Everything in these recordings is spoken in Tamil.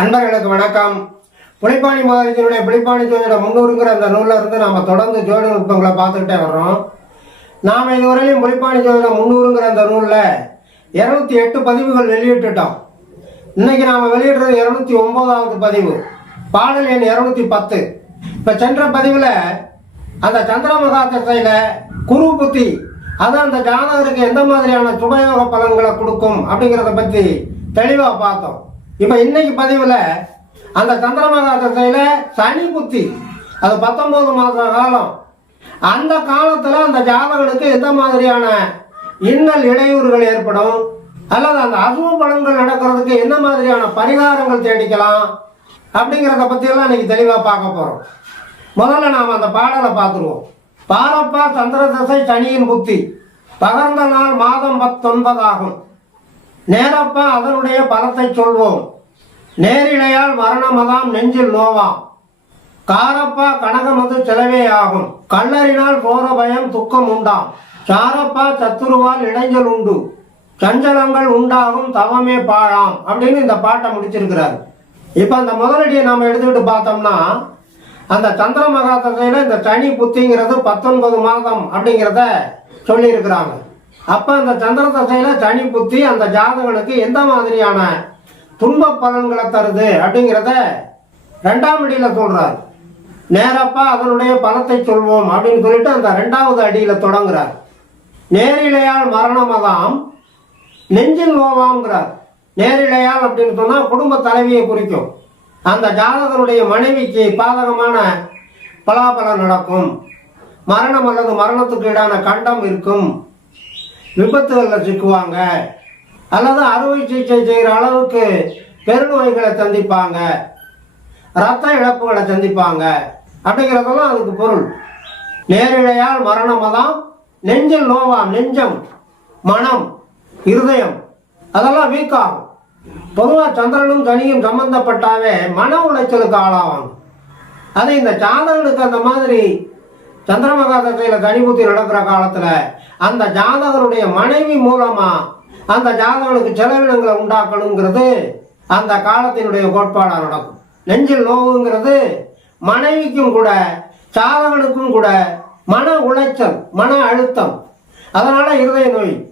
அன்பர்களுக்கு வணக்கம். புளிப்பாணி மகாராஜனுடைய புளிப்பாணி ஜோதிட முன்னூறுங்கிற அந்த நூலில் இருந்து நாம் தொடர்ந்து ஜோதிட நுட்பங்களை பார்த்துக்கிட்டே வர்றோம். நாம் இதுவரையிலும் புளிப்பாணி ஜோதிட முன்னூறுங்கிற அந்த நூலில் இருநூத்தி எட்டு பதிவுகள் வெளியிட்டுட்டோம். இன்னைக்கு நாம் வெளியிடுறது இருநூத்தி ஒன்பதாவது பதிவு. பாடல் எண் இருநூத்தி பத்து. இப்போ சென்ற பதிவில் அந்த சந்திரமகா திசையில குரு புத்தி அது அந்த ஜாதகருக்கு எந்த மாதிரியான சுபயோக பலன்களை கொடுக்கும் அப்படிங்கிறத பற்றி தெளிவாக பார்த்தோம். இப்ப இன்னைக்கு பதிவுல அந்த சந்திரமகா திசையில சனி புத்தி அது பத்தொன்பது மாத காலம். அந்த காலத்துல அந்த ஜாதகனுக்கு எந்த மாதிரியான இன்னல் இடையூறுகள் ஏற்படும்? அல்லது அந்த அசுவ பலன்கள் நடக்கிறதுக்கு என்ன மாதிரியான பரிகாரங்கள் தேடிக்கலாம்? அப்படிங்கிறத பத்தி எல்லாம் இன்னைக்கு தெளிவா பார்க்க போறோம். முதல்ல நாம் அந்த பாடலை பார்த்துருவோம். பாரப்பா சந்திர திசை சனியின் புத்தி. பகர்ந்த நாள் மாதம் பத்தொன்பதாகும். நேரப்பா அதனுடைய பலத்தை சொல்வோம். நேரிழையால் மரணமதாம் நெஞ்சில் நோவாம் காரப்பா கனகமது செலவே ஆகும். கல்லறினால் போற பயம் துக்கம் உண்டாம். சாரப்பா சத்துருவால் இடைஞ்சல் உண்டு. சஞ்சலங்கள் உண்டாகும் தவமே பாழாம் அப்படின்னு இந்த பாட்டை முடிச்சிருக்கிறாரு. இப்போ அந்த முதலடியை நாம் எடுத்துக்கிட்டு பார்த்தோம்னா அந்த சந்திர மகா இந்த சனி புத்திங்கிறது பத்தொன்பது மாதம் அப்படிங்கிறத சொல்லியிருக்கிறாங்க. அப்போ அந்த சந்திர தசையில சனி புத்தி அந்த ஜாதகனுக்கு எந்த மாதிரியான துன்ப பலன்களை தருது அப்படிங்கிறத ரெண்டாம் அடியில சொல்றாரு. நேரப்பா அதனுடைய பலத்தை சொல்வோம் அப்படின்னு சொல்லிட்டு அந்த ரெண்டாவது அடியில தொடங்குறார். நேரிழையால் மரணமதாம் நெஞ்சில் நோவாங்கிறார் நேரிழையால் அப்படின்னு சொன்னா குடும்ப தலைவியை குறிக்கும். அந்த ஜாதகனுடைய மனைவிக்கு பாதகமான பலாபலம் நடக்கும். மரணம் அல்லது மரணத்துக்கு ஈடான கண்டம் இருக்கும். விபத்துகளில் சிக்குவாங்க அல்லது அறுவை சிகிச்சை செய்கிற அளவுக்கு பெருநோய்களை சந்திப்பாங்க. ரத்த இழப்புகளை சந்திப்பாங்க. அப்படிங்கிறதெல்லாம் அதுக்கு பொருள். நேரிழையால் மரணமதான் நெஞ்சில் நோவாம் நெஞ்சம் மனம் இருதயம் அதெல்லாம் வீக்காகும். பொதுவாக சந்திரனும் சனியும் சம்பந்தப்பட்டாவே மன உளைச்சலுக்கு ஆளாவாங்க. அது இந்த சாதகனுக்கு அந்த மாதிரி சந்திரமகா தசையில சனிபுத்தி நடக்கிற காலத்துல அந்த ஜாதகனுடைய மனைவி மூலமா அந்த ஜாதகனுக்கு செலவினங்களை உண்டாக்கணுங்கிறது அந்த காலத்தினுடைய கோட்பாடா நடக்கும். நெஞ்சில் நோவுங்கிறது மனைவிக்கும் கூட ஜாதகனுக்கும் கூட மன உளைச்சல் மன அழுத்தம். அதனால இருதய நோய்.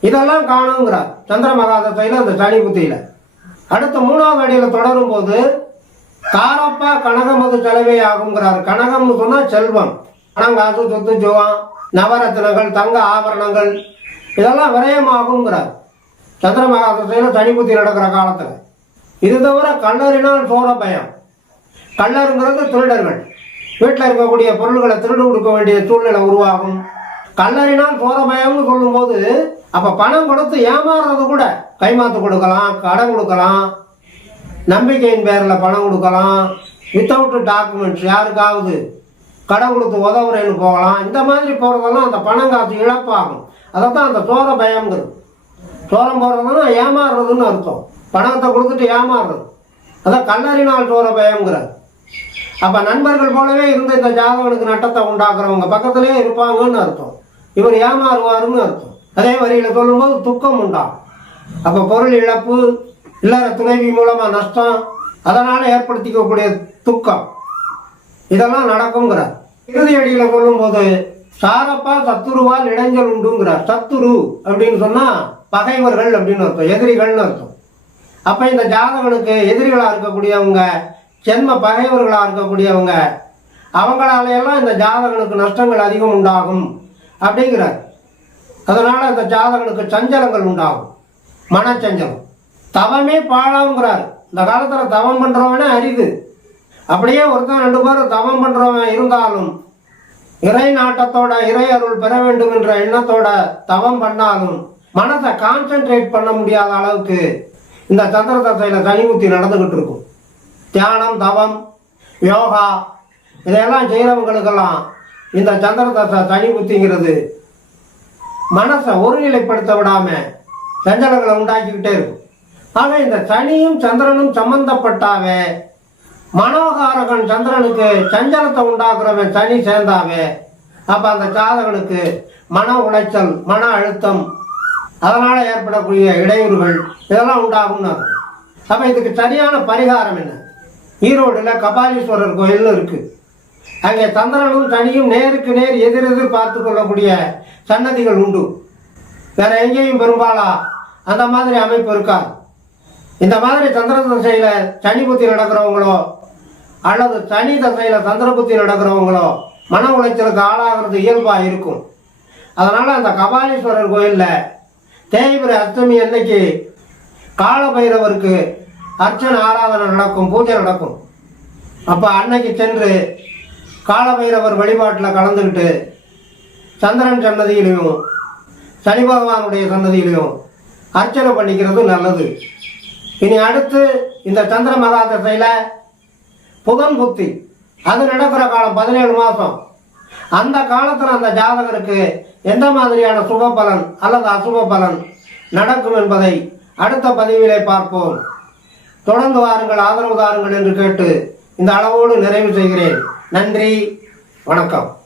இதெல்லாம் காணுங்கிறார் சந்திர மகாதத்தையில அந்த சனி புத்தியில அடுத்து மூணாவது அடியில தொடரும் போது காரப்பா கனகமது செலவே ஆகுங்கிறார். கனகம்னு சொன்னா செல்வம். பணங்காசு சொத்து ஜோவம் நவரத்னங்கள் தங்க ஆபரணங்கள் இதெல்லாம் விரயமாகுங்கிறார். சந்திர மகாதத்தையில் புத்தி நடக்கிற காலத்தில். இது தவிர கல்லறினால் சோர பயம். கல்லருங்கிறது திருடர்கள். வீட்டில் இருக்கக்கூடிய பொருள்களை திருடு கொடுக்க வேண்டிய சூழ்நிலை உருவாகும். கல்லறினால் சோர பயம்னு சொல்லும்போது அப்போ பணம் கொடுத்து ஏமாறுறது கூட கைமாத்து கொடுக்கலாம் கடன் கொடுக்கலாம் நம்பிக்கையின் பேரில் பணம் கொடுக்கலாம் வித்தவுட் டாக்குமெண்ட்ஸ் யாருக்காவது கடன் கொடுத்து உதவுறேன்னு போகலாம். இந்த மாதிரி போகிறதெல்லாம் அந்த பணம் காசு இழப்பாகும். அதை தான் அந்த சோர பயம்ங்கிறது. சோரம் போகிறதுனா ஏமாறுறதுன்னு அர்த்தம். பணத்தை கொடுத்துட்டு ஏமாறுறது. அதான் கல்லறினால் சோர பயம்ங்கிறார். அப்போ நண்பர்கள் போலவே இருந்த இந்த ஜாதகனுக்கு நட்டத்தை உண்டாக்குறவங்க பக்கத்திலே இருப்பாங்கன்னு அர்த்தம். இவர் ஏமாறுவாருன்னு அர்த்தம். அதே வரியில் சொல்லும்போது துக்கம் உண்டாகும். அப்போ பொருள் இழப்பு இல்லாத துணைவி மூலமாக நஷ்டம் அதனால் ஏற்படுத்திக்கக்கூடிய துக்கம். இதெல்லாம் நடக்குங்கிறார் இறுதி அடியில் சொல்லும்போது சாரப்பா சத்துருவால் இடைஞ்சல் உண்டுங்கிறார். சத்துரு அப்படின்னு சொன்னால் பகைவர்கள் அப்படின்னு அர்த்தம் எதிரிகள்னு அர்த்தம். அப்போ இந்த ஜாதகனுக்கு எதிரிகளாக இருக்கக்கூடியவங்க ஜென்ம பகைவர்களாக இருக்கக்கூடியவங்க அவங்களாலேயெல்லாம் இந்த ஜாதகனுக்கு நஷ்டங்கள் அதிகம் உண்டாகும் அப்படிங்கிறார். அதனால இந்த ஜாதகனுக்கு சஞ்சலங்கள் உண்டாகும். மனச்சஞ்சலம். தவமே பாழாங்கிறார் இந்த காலத்தில் தவம் பண்ணுறவனே அரிது. அப்படியே ஒருத்தன் ரெண்டு பேரும் தவம் பண்ணுறவன் இருந்தாலும் இறை நாட்டத்தோட இறை அருள் பெற வேண்டும் என்ற எண்ணத்தோட தவம் பண்ணாலும் மனசை கான்சென்ட்ரேட் பண்ண முடியாத அளவுக்கு இந்த சந்திர தசையில சனிமுத்தி நடந்துகிட்டு இருக்கும். தியானம் தவம் யோகா இதையெல்லாம் செய்கிறவங்களுக்கெல்லாம் இந்த சந்திர தசை தனிமுத்திங்கிறது மனசை ஒருநிலைப்படுத்த விடாம சஞ்சலங்களை உண்டாக்கிக்கிட்டே இருக்கும். ஆக இந்த சனியும் சந்திரனும் சம்பந்தப்பட்டாவே மனோகாரகன் சந்திரனுக்கு சஞ்சலத்தை உண்டாக்குறவன் சனி சேர்ந்தாவே அப்ப அந்த ஜாதகனுக்கு மன உளைச்சல் மன அழுத்தம் அதனால ஏற்படக்கூடிய இடையூறுகள் இதெல்லாம் உண்டாகும்னு அர்த்தம். அப்ப இதுக்கு சரியான பரிகாரம் என்ன? ஈரோடுல கபாலீஸ்வரர் கோயில்னு இருக்கு. அங்கே சந்திரனும் சனியும் நேருக்கு நேர் எதிரெதிர் பார்த்து கொள்ளக்கூடிய சன்னதிகள் உண்டு. வேற எங்கேயும் பெரும்பாலா அந்த மாதிரி அமைப்பு இருக்காது. இந்த மாதிரி சந்திர தசையில சனி புத்தி நடக்கிறவங்களோ அல்லது சனி தசையில் சந்திரபுத்தி நடக்கிறவங்களோ மன உளைச்சலுக்கு ஆளாகிறது இயல்பாக இருக்கும். அதனால் அந்த கபாலீஸ்வரர் கோயிலில் தேய்பிரை அஷ்டமி அன்னைக்கு கால பைரவருக்கு அர்ச்சனை ஆராதனை நடக்கும் பூஜை நடக்கும். அப்போ அன்னைக்கு சென்று கால பைரவர் வழிபாட்டில் கலந்துக்கிட்டு சந்திரன் சன்னதியிலையும் சனி பகவானுடைய சன்னதியிலையும் அர்ச்சனை பண்ணிக்கிறது நல்லது. இனி அடுத்து இந்த சந்திர மகா தசையில் புதன் புத்தி. அது நடக்கிற காலம் பதினேழு மாதம் அந்த காலத்தில் அந்த ஜாதகருக்கு எந்த மாதிரியான சுப பலன் அல்லது அசுப பலன் நடக்கும் என்பதை அடுத்த பதிவிலே பார்ப்போம். தொடர்ந்து வாருங்கள் ஆதரவு தாருங்கள் என்று கேட்டு இந்த அளவோடு நிறைவு செய்கிறேன். நன்றி வணக்கம்.